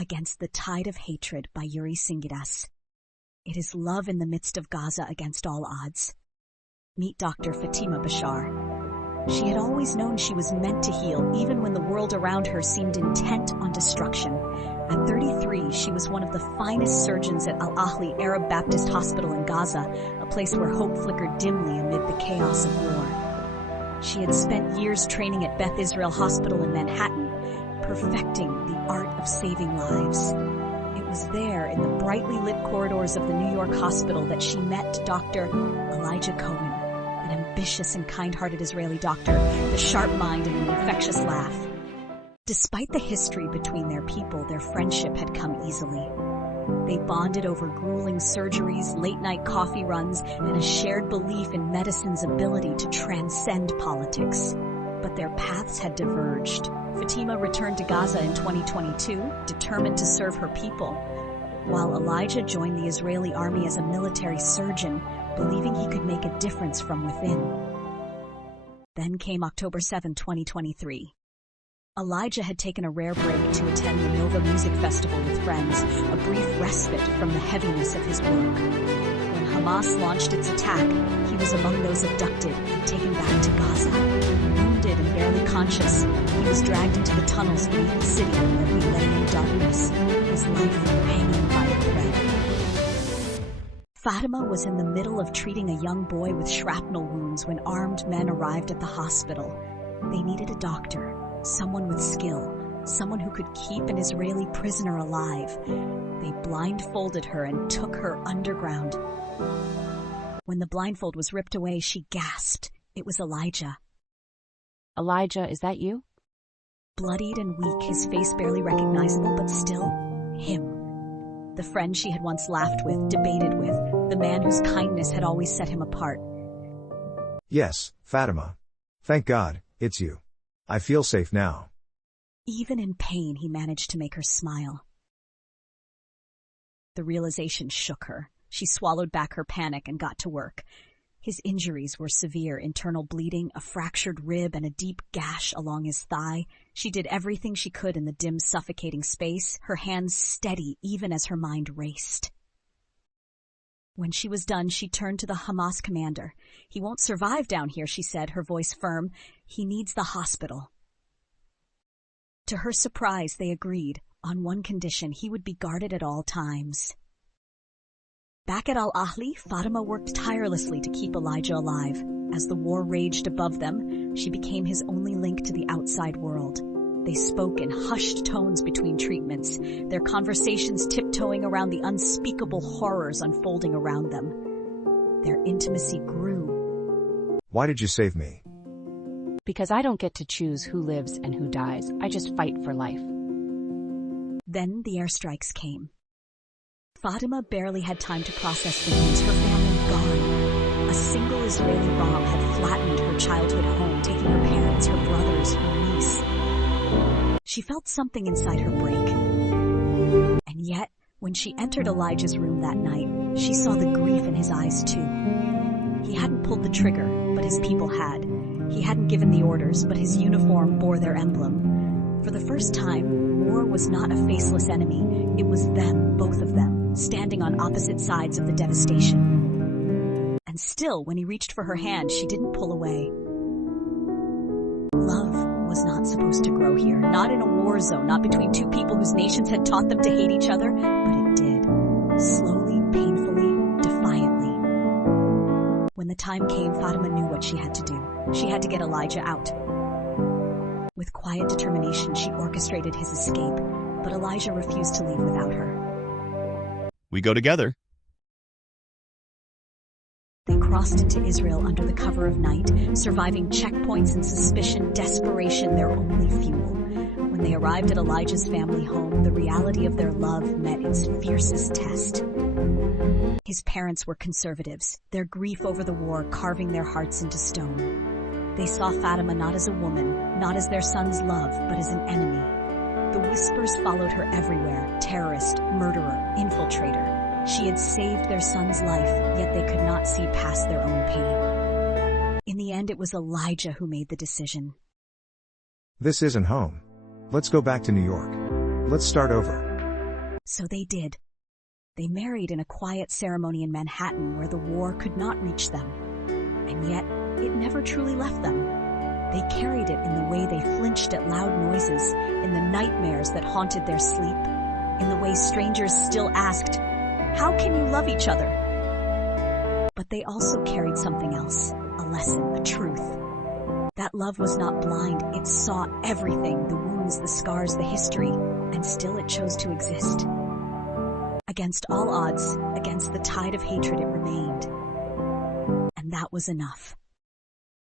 Against the Tide of Hatred by Yuri Singidas. It is love in the midst of Gaza against all odds. Meet Dr. Fatima Bashar. She had always known she was meant to heal, even when the world around her seemed intent on destruction. At 33, she was one of the finest surgeons at Al-Ahli Arab Baptist Hospital in Gaza, a place where hope flickered dimly amid the chaos of war. She had spent years training at Beth Israel Hospital in Manhattan, perfecting the art of saving lives. It was there, in the brightly lit corridors of the New York hospital, that she met Dr. Elijah Cohen, an ambitious and kind-hearted Israeli doctor, with a sharp mind and an infectious laugh. Despite the history between their people, their friendship had come easily. They bonded over grueling surgeries, late-night coffee runs, and a shared belief in medicine's ability to transcend politics. But their paths had diverged. Fatima returned to Gaza in 2022, determined to serve her people, while Elijah joined the Israeli army as a military surgeon, believing he could make a difference from within. Then came October 7, 2023. Elijah had taken a rare break to attend the Nova Music Festival with friends, a brief respite from the heaviness of his work. When Hamas launched its attack, he was among those abducted and taken back to Gaza. Wounded and barely conscious, he was dragged into the tunnels beneath the city where he lay in darkness, his life hanging by a thread. Fatima was in the middle of treating a young boy with shrapnel wounds when armed men arrived at the hospital. They needed a doctor, someone with skill, someone who could keep an Israeli prisoner alive. They blindfolded her and took her underground. When the blindfold was ripped away, she gasped. It was Elijah. Elijah, is that you? Bloodied and weak, his face barely recognizable, but still him. The friend she had once laughed with, debated with, the man whose kindness had always set him apart. Yes, Fatima. Thank God, it's you. I feel safe now. Even in pain, he managed to make her smile. The realization shook her. She swallowed back her panic and got to work. His injuries were severe: internal bleeding, a fractured rib, and a deep gash along his thigh. She did everything she could in the dim, suffocating space, her hands steady even as her mind raced. When she was done, she turned to the Hamas commander. "He won't survive down here," she said, her voice firm. "He needs the hospital." To her surprise, they agreed, on one condition: he would be guarded at all times. Back at Al-Ahli, Fatima worked tirelessly to keep Elijah alive. As the war raged above them, she became his only link to the outside world. They spoke in hushed tones between treatments, their conversations tiptoeing around the unspeakable horrors unfolding around them. Their intimacy grew. Why did you save me? Because I don't get to choose who lives and who dies. I just fight for life. Then the airstrikes came. Fatima barely had time to process the news. Her family gone. A single Israeli bomb had flattened her childhood home, taking her parents, her brothers, her niece. She felt something inside her break. And yet, when she entered Elijah's room that night, she saw the grief in his eyes too. He hadn't pulled the trigger, but his people had. He hadn't given the orders, but his uniform bore their emblem. For the first time, war was not a faceless enemy. It was them, both of them, standing on opposite sides of the devastation. And still, when he reached for her hand, she didn't pull away. Love was not supposed to grow here, not in a war zone, not between two people whose nations had taught them to hate each other, but it did. Slowly, painfully, defiantly. When the time came, Fatima knew what she had to do. She had to get Elijah out. With quiet determination, she orchestrated his escape, but Elijah refused to leave without her. We go together. They crossed into Israel under the cover of night, surviving checkpoints and suspicion, desperation their only fuel. When they arrived at Elijah's family home, the reality of their love met its fiercest test. His parents were conservatives, their grief over the war carving their hearts into stone. They saw Fatima not as a woman, not as their son's love, but as an enemy. The whispers followed her everywhere: terrorist, murderer, infiltrator. She had saved their son's life, yet they could not see past their own pain. In the end, it was Elijah who made the decision. This isn't home. Let's go back to New York. Let's start over. So they did. They married in a quiet ceremony in Manhattan where the war could not reach them. And yet, it never truly left them. They carried it in the way they flinched at loud noises, in the nightmares that haunted their sleep, in the way strangers still asked, "How can you love each other?" But they also carried something else, a lesson, a truth. That love was not blind, it saw everything, the wounds, the scars, the history, and still it chose to exist. Against all odds, against the tide of hatred, it remained. And that was enough.